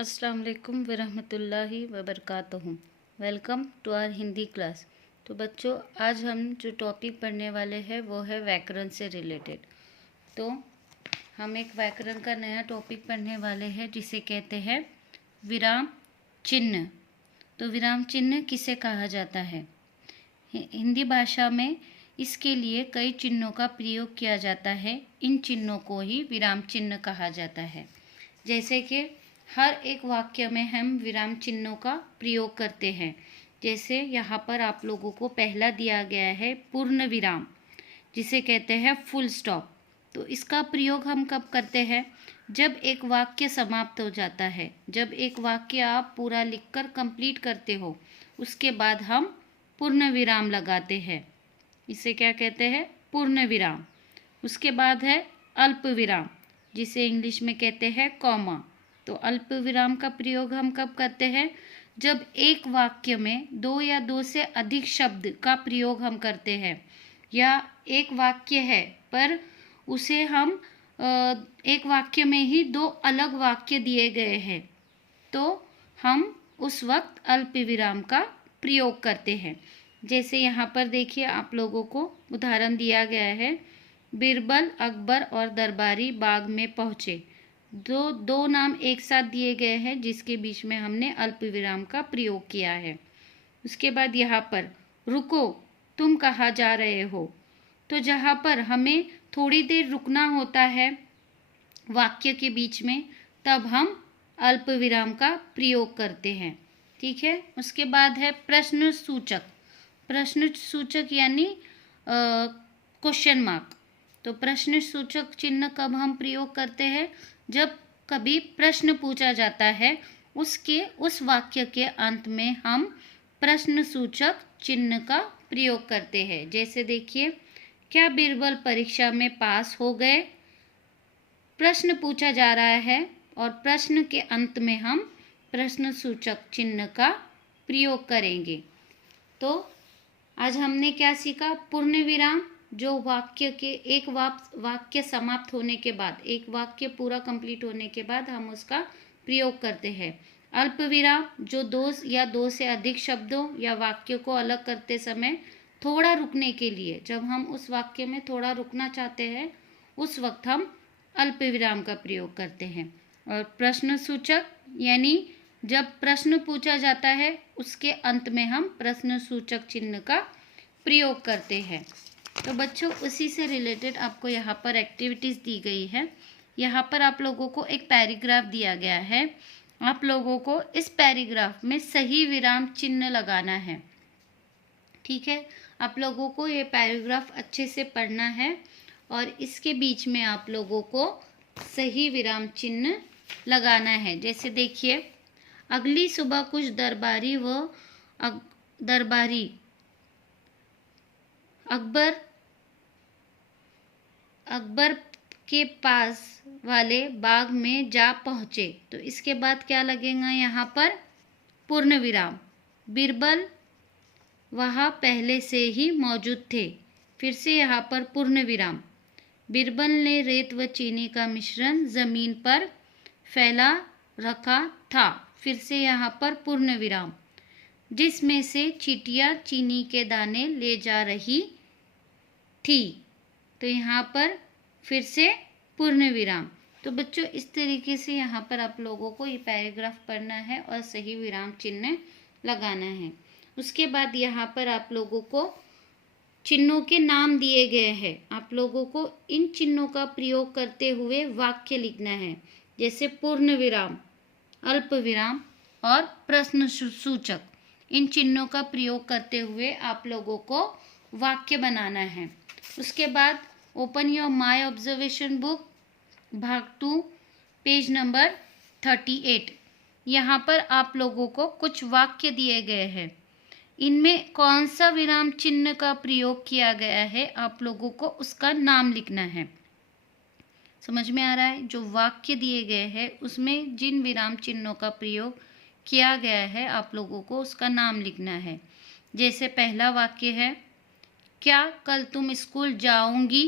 अस्सलाम वालेकुम वरहमतुल्लाहि वबरकातुहू। Welcome to our Hindi class. तो बच्चों, आज हम जो टॉपिक पढ़ने वाले हैं वो है व्याकरण से रिलेटेड। तो हम एक व्याकरण का नया टॉपिक पढ़ने वाले हैं जिसे कहते हैं विराम चिन्ह। तो विराम चिन्ह किसे कहा जाता है? हिंदी भाषा में इसके लिए कई चिन्हों का प्रयोग किया जाता है। इन चिन्हों को ही विराम चिन्ह कहा जाता है। जैसे कि हर एक वाक्य में हम विराम चिन्हों का प्रयोग करते हैं। जैसे यहाँ पर आप लोगों को पहला दिया गया है पूर्ण विराम, जिसे कहते हैं फुल स्टॉप। तो इसका प्रयोग हम कब करते हैं? जब एक वाक्य समाप्त हो जाता है, जब एक वाक्य आप पूरा लिखकर कंप्लीट करते हो, उसके बाद हम पूर्ण विराम लगाते हैं। इसे क्या कहते हैं? पूर्ण विराम। उसके बाद है अल्प विराम, जिसे इंग्लिश में कहते हैं कॉमा। तो अल्प विराम का प्रयोग हम कब करते हैं? जब एक वाक्य में दो या दो से अधिक शब्द का प्रयोग हम करते हैं, या एक वाक्य है पर उसे हम एक वाक्य में ही दो अलग वाक्य दिए गए हैं, तो हम उस वक्त अल्प विराम का प्रयोग करते हैं। जैसे यहाँ पर देखिए, आप लोगों को उदाहरण दिया गया है, बीरबल, अकबर और दरबारी बाग में पहुँचे। दो नाम एक साथ दिए गए हैं जिसके बीच में हमने अल्प विराम का प्रयोग किया है। उसके बाद यहाँ पर रुको, तुम कहाँ जा रहे हो? तो जहाँ पर हमें थोड़ी देर रुकना होता है वाक्य के बीच में, तब हम अल्प विराम का प्रयोग करते हैं। ठीक है। उसके बाद है प्रश्न सूचक। प्रश्न सूचक यानी क्वेश्चन मार्क। तो प्रश्न सूचक चिन्ह कब हम प्रयोग करते हैं? जब कभी प्रश्न पूछा जाता है, उस वाक्य के अंत में हम प्रश्न सूचक चिन्ह का प्रयोग करते हैं। जैसे देखिए, क्या बीरबल परीक्षा में पास हो गए? प्रश्न पूछा जा रहा है और प्रश्न के अंत में हम प्रश्न सूचक चिन्ह का प्रयोग करेंगे। तो आज हमने क्या सीखा? पूर्ण विराम, जो वाक्य के एक वाक्य समाप्त होने के बाद, एक वाक्य पूरा कंप्लीट होने के बाद हम उसका प्रयोग करते हैं। अल्प विराम, जो दो या दो से अधिक शब्दों या वाक्य को अलग करते समय थोड़ा रुकने के लिए, जब हम उस वाक्य में थोड़ा रुकना चाहते हैं, उस वक्त हम अल्प विराम का प्रयोग करते हैं। और प्रश्न सूचक यानी जब प्रश्न पूछा जाता है, उसके अंत में हम प्रश्न सूचक चिन्ह का प्रयोग करते हैं। तो बच्चों, उसी से रिलेटेड आपको यहाँ पर एक्टिविटीज़ दी गई है। यहाँ पर आप लोगों को एक पैराग्राफ दिया गया है। आप लोगों को इस पैराग्राफ में सही विराम चिन्ह लगाना है। ठीक है। आप लोगों को ये पैराग्राफ अच्छे से पढ़ना है और इसके बीच में आप लोगों को सही विराम चिन्ह लगाना है। जैसे देखिए, अगली सुबह कुछ दरबारी अकबर के पास वाले बाग में जा पहुँचे। तो इसके बाद क्या लगेगा? यहाँ पर पूर्ण विराम। बीरबल वहाँ पहले से ही मौजूद थे। फिर से यहाँ पर पूर्ण विराम। बीरबल ने रेत व चीनी का मिश्रण जमीन पर फैला रखा था। फिर से यहाँ पर पूर्ण विराम। जिसमें से चींटियाँ चीनी के दाने ले जा रही थी। तो यहाँ पर फिर से पूर्ण विराम। तो बच्चों, इस तरीके से यहाँ पर आप लोगों को ये पैराग्राफ पढ़ना है और सही विराम चिन्ह लगाना है। उसके बाद यहाँ पर आप लोगों को चिन्हों के नाम दिए गए हैं। आप लोगों को इन चिन्हों का प्रयोग करते हुए वाक्य लिखना है। जैसे पूर्ण विराम, अल्प विराम और प्रश्न सूचक। इन चिन्हों का प्रयोग करते हुए आप लोगों को वाक्य बनाना है। उसके बाद open your my observation book, भाग 2, पेज नंबर 38। यहाँ पर आप लोगों को कुछ वाक्य दिए गए हैं। इनमें कौन सा विराम चिन्ह का प्रयोग किया गया है, आप लोगों को उसका नाम लिखना है। समझ में आ रहा है? जो वाक्य दिए गए हैं उसमें जिन विराम चिन्हों का प्रयोग किया गया है, आप लोगों को उसका नाम लिखना है। जैसे पहला वाक्य है, क्या कल तुम स्कूल जाओगी?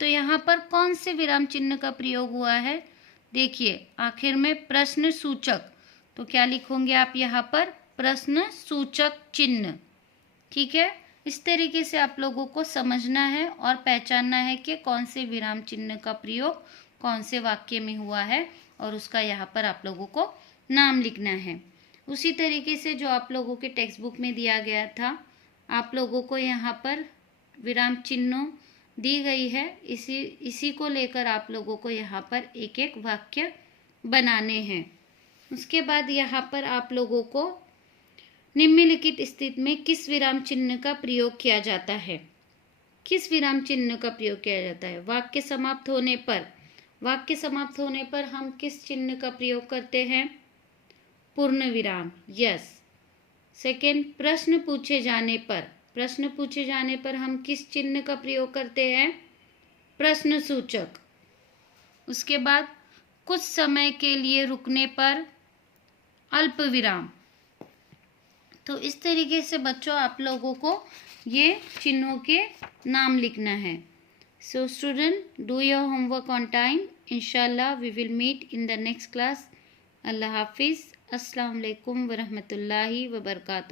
तो यहाँ पर कौन से विराम चिन्ह का प्रयोग हुआ है? देखिए आखिर में प्रश्न सूचक, तो क्या लिखोगे आप यहाँ पर? प्रश्न सूचक चिन्ह। ठीक है, इस तरीके से आप लोगों को समझना है और पहचानना है कि कौन से विराम चिन्ह का प्रयोग कौन से वाक्य में हुआ है, और उसका यहाँ पर आप लोगों को नाम लिखना है। उसी तरीके से जो आप लोगों के टेक्स्ट बुक में दिया गया था, आप लोगों को यहाँ पर विराम चिन्हों दी गई है, इसी को लेकर आप लोगों को यहाँ पर एक एक वाक्य बनाने हैं। उसके बाद यहाँ पर आप लोगों को निम्नलिखित स्थिति में किस विराम चिन्ह का प्रयोग किया जाता है? किस विराम चिन्ह का प्रयोग किया जाता है? वाक्य समाप्त होने पर, वाक्य समाप्त होने पर हम किस चिन्ह का प्रयोग करते हैं? पूर्ण विराम, यस। सेकेंड, प्रश्न पूछे जाने पर, प्रश्न पूछे जाने पर हम किस चिन्ह का प्रयोग करते हैं? प्रश्न सूचक। उसके बाद कुछ समय के लिए रुकने पर अल्प विराम। तो इस तरीके से बच्चों आप लोगों को ये चिन्हों के नाम लिखना है। So student, do your homework on time. इंशाल्लाह we will meet in the next class. अल्लाह हाफिज़। अस्सलाम वालेकुम वरहमतुल्लाहि वबरकातुहू।